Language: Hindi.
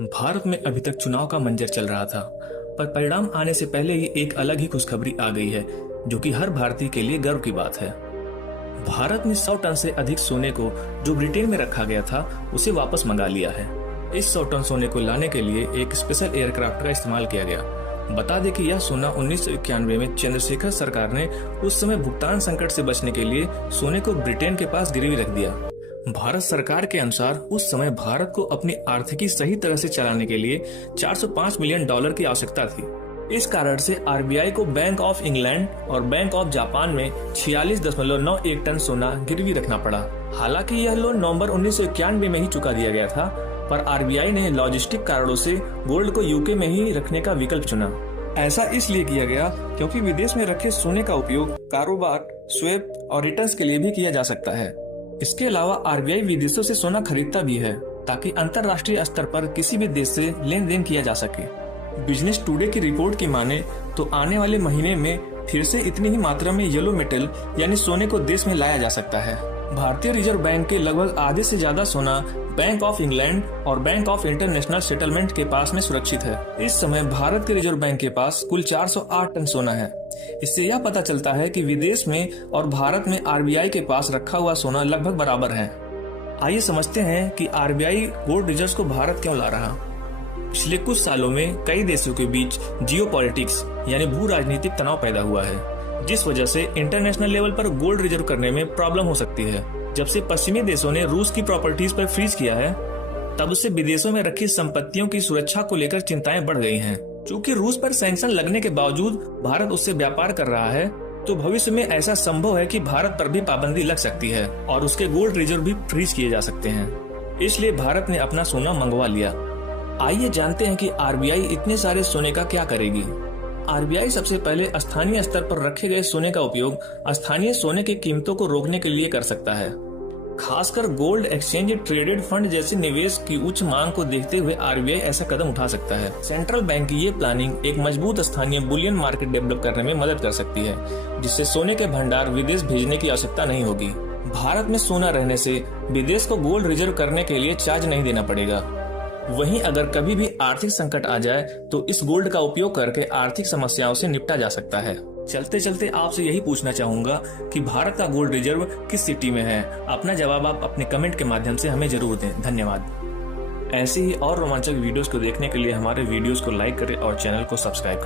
भारत में अभी तक चुनाव का मंजर चल रहा था, पर परिणाम आने से पहले ही एक अलग ही खुशखबरी आ गई है, जो कि हर भारतीय के लिए गर्व की बात है। भारत ने 100 टन से अधिक सोने को जो ब्रिटेन में रखा गया था, उसे वापस मंगा लिया है। इस 100 टन सोने को लाने के लिए एक स्पेशल एयरक्राफ्ट का इस्तेमाल किया गया। बता दें कि यह सोना 1991 में चंद्रशेखर सरकार ने उस समय भुगतान संकट से बचने के लिए सोने को ब्रिटेन के पास गिरवी रख दिया। भारत सरकार के अनुसार उस समय भारत को अपनी आर्थिकी सही तरह से चलाने के लिए 405 मिलियन डॉलर की आवश्यकता थी। इस कारण से आरबीआई को बैंक ऑफ इंग्लैंड और बैंक ऑफ जापान में 46.91 टन सोना गिरवी रखना पड़ा। हालांकि यह लोन नवंबर 1991 में ही चुका दिया गया था, पर आरबीआई ने लॉजिस्टिक कारणों से गोल्ड को यूके में ही रखने का विकल्प चुना। ऐसा इसलिए किया गया क्योंकि विदेश में रखे सोने का उपयोग कारोबार, स्वैप और रिटर्न्स के लिए भी किया जा सकता है। इसके अलावा आरबीआई विदेशों से सोना खरीदता भी है, ताकि अंतर्राष्ट्रीय स्तर पर किसी भी देश से लेन देन किया जा सके। बिजनेस टुडे की रिपोर्ट की माने तो आने वाले महीने में फिर से इतनी ही मात्रा में येलो मेटल यानी सोने को देश में लाया जा सकता है। भारतीय रिजर्व बैंक के लगभग आधे से ज्यादा सोना बैंक ऑफ इंग्लैंड और बैंक ऑफ इंटरनेशनल सेटलमेंट के पास में सुरक्षित है। इस समय भारत के रिजर्व बैंक के पास कुल 408 टन सोना है। इससे यह पता चलता है कि विदेश में और भारत में आरबीआई के पास रखा हुआ सोना लगभग बराबर है। आइए समझते हैं कि आरबीआई गोल्ड रिजर्व्स को भारत क्यों ला रहा। पिछले कुछ सालों में कई देशों के बीच जियोपॉलिटिक्स यानी भू राजनीतिक तनाव पैदा हुआ है, जिस वजह से इंटरनेशनल लेवल पर गोल्ड रिजर्व करने में प्रॉब्लम हो सकती है। जब से पश्चिमी देशों ने रूस की प्रॉपर्टीज पर फ्रीज किया है, तब से विदेशों में रखी संपत्तियों की सुरक्षा को लेकर चिंताएं बढ़ गई हैं। चूंकि रूस पर सैंक्शन लगने के बावजूद भारत उससे व्यापार कर रहा है, तो भविष्य में ऐसा संभव है कि भारत पर भी पाबंदी लग सकती है और उसके गोल्ड रिजर्व भी फ्रीज किए जा सकते हैं। इसलिए भारत ने अपना सोना मंगवा लिया। आइए जानते हैं कि आरबीआई इतने सारे सोने का क्या करेगी। आरबीआई सबसे पहले स्थानीय स्तर पर रखे गए सोने का उपयोग स्थानीय सोने की कीमतों को रोकने के लिए कर सकता है। खासकर गोल्ड एक्सचेंज ट्रेडेड फंड जैसे निवेश की उच्च मांग को देखते हुए आरबीआई ऐसा कदम उठा सकता है। सेंट्रल बैंक की ये प्लानिंग एक मजबूत स्थानीय बुलियन मार्केट डेवलप करने में मदद कर सकती है, जिससे सोने के भंडार विदेश भेजने की आवश्यकता नहीं होगी। भारत में सोना रहने से विदेश को गोल्ड रिजर्व करने के लिए चार्ज नहीं देना पड़ेगा। वहीं अगर कभी भी आर्थिक संकट आ जाए तो इस गोल्ड का उपयोग करके आर्थिक समस्याओं से निपटा जा सकता है। चलते चलते आपसे यही पूछना चाहूंगा कि भारत का गोल्ड रिजर्व किस सिटी में है। अपना जवाब आप अपने कमेंट के माध्यम से हमें जरूर दें। धन्यवाद। ऐसी ही और रोमांचक वीडियोस को देखने के लिए हमारे वीडियोस को लाइक करें और चैनल को सब्सक्राइब करें।